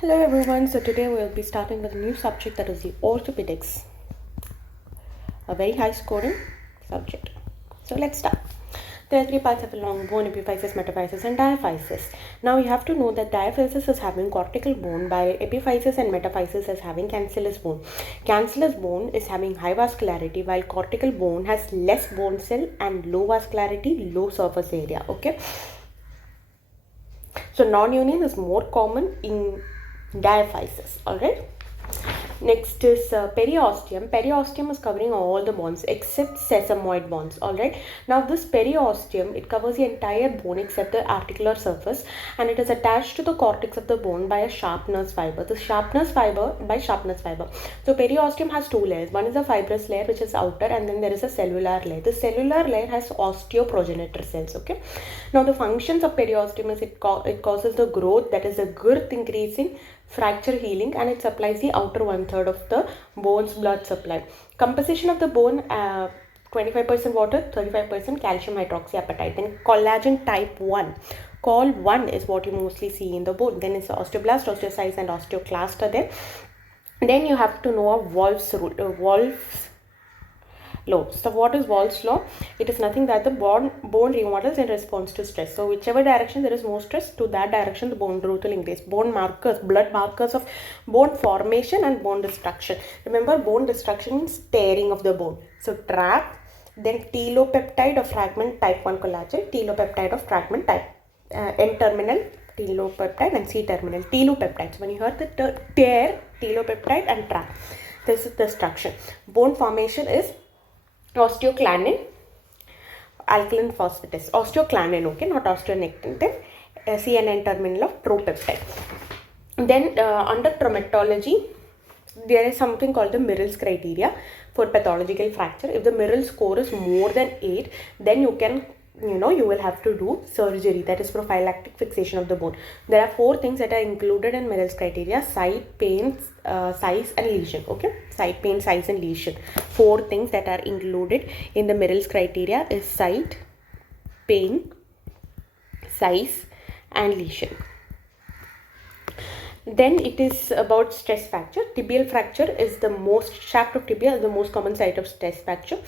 Hello everyone, so today we'll be starting with a new subject, that is the orthopedics, a very high scoring subject. So let's start. There are three parts of a long bone: epiphysis, metaphysis and diaphysis. Now you have to know that diaphysis is having cortical bone, while epiphysis and metaphysis is having cancellous bone. Cancellous bone is having high vascularity, while cortical bone has less bone cell and low vascularity, low surface area. Okay, so non-union is more common in diaphysis. All right. Next is periosteum. Periosteum is covering all the bones except sesamoid bones. Alright. Now this periosteum, it covers the entire bone except the articular surface, and it is attached to the cortex of the bone by a sharpness fiber. The sharpness fiber by sharpness fiber. So periosteum has two layers. One is a fibrous layer, which is outer, and then there is a cellular layer. The cellular layer has osteoprogenitor cells. Okay. Now the functions of periosteum is it causes the growth, that is the girth increasing, fracture healing, and it supplies the outer 1/3 of the bone's blood supply. Composition of the bone, 25% water, 35% calcium hydroxyapatite. Then collagen type 1. Col 1 is what you mostly see in the bone. Then it's osteoblast, osteocytes and osteoclast are there. Then you have to know a Wolff's rule, Wolff's law. So what is Wolff's law? It is nothing that the bone remodels in response to stress. So whichever direction there is more stress, to that direction the bone growth will increase. Bone markers, blood markers of bone formation and bone destruction. Remember, bone destruction means tearing of the bone. So trap, then telopeptide of fragment type 1 collagen, telopeptide of fragment type N-terminal telopeptide and C-terminal telopeptide. So when you heard the tear, telopeptide and trap, this is destruction. Bone formation is osteoclanin, alkaline phosphatase. Osteoclanin, okay, not osteonectin. Then CNN terminal of propeptide. Then under traumatology, there is something called the Merrill's criteria for pathological fracture. If the Merrill score is more than 8, then you can, you will have to do surgery, that is prophylactic fixation of the bone. There are 4 things that are included in Merrill's criteria: site, pain, size and lesion. Okay, site, pain, size and lesion. 4 things that are included in the Merrill's criteria is site, pain, size and lesion. Then it is about stress fracture. Tibial fracture is the most, shaft of tibia is the most common site of stress fracture.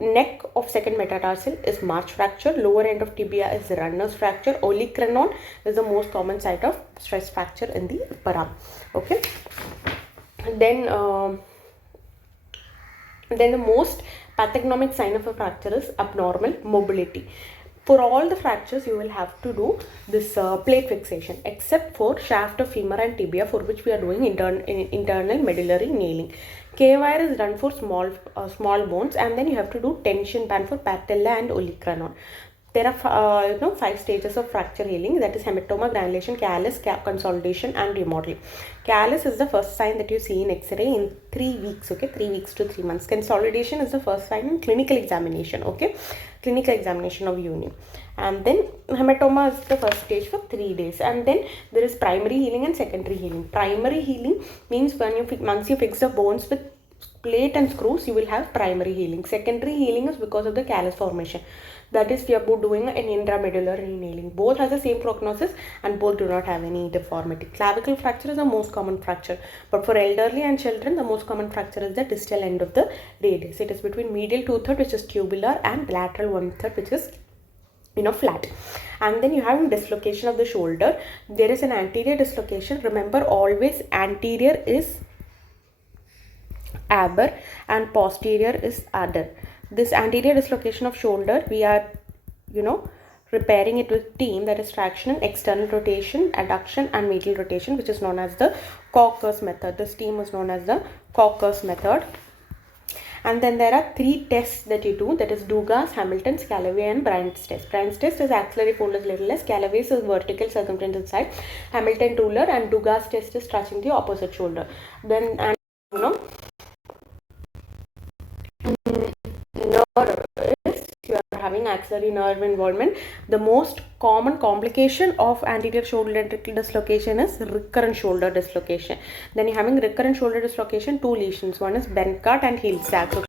Neck of second metatarsal is march fracture. Lower end of tibia is runner's fracture. Olecranon is the most common site of stress fracture in the upper arm. Okay. Then the most pathognomic sign of a fracture is abnormal mobility. For all the fractures, you will have to do this plate fixation, except for shaft of femur and tibia, for which we are doing internal medullary nailing. K-wire is done for small bones, and then you have to do tension band for patella and olecranon. There are 5 stages of fracture healing, that is hematoma, granulation, callus, consolidation and remodeling. Callus is the first sign that you see in X-ray in 3 weeks, okay, 3 weeks to 3 months. Consolidation is the first sign in clinical examination, okay, clinical examination of union. And then hematoma is the first stage for 3 days. And then there is primary healing and secondary healing. Primary healing means once you fix the bones with plate and screws, you will have primary healing. Secondary healing is because of the callus formation. That is, we are both doing an intramedullary nailing. Both has the same prognosis and both do not have any deformity. Clavicle fracture is the most common fracture, but for elderly and children, the most common fracture is the distal end of the radius. It is between medial 2/3, which is tubular, and lateral 1/3, which is flat. And then you have dislocation of the shoulder. There is an anterior dislocation. Remember, always anterior is aber and posterior is adder. This anterior dislocation of shoulder, we are repairing it with team, that is traction, external rotation, adduction and medial rotation, which is known as the Cockers method. This team is known as the Cockers method. And then there are 3 tests that you do, that is Dugas, Hamilton's, Callaway and Bryant's test. Bryant's test is axillary fold is little less, Callaway's is vertical circumference inside, Hamilton ruler, and Dugas test is touching the opposite shoulder. Then nerve is, you are having axillary nerve involvement. The most common complication of anterior shoulder dislocation is recurrent shoulder dislocation. Then you are having recurrent shoulder dislocation, 2 lesions. One is Benkart and heel sac. So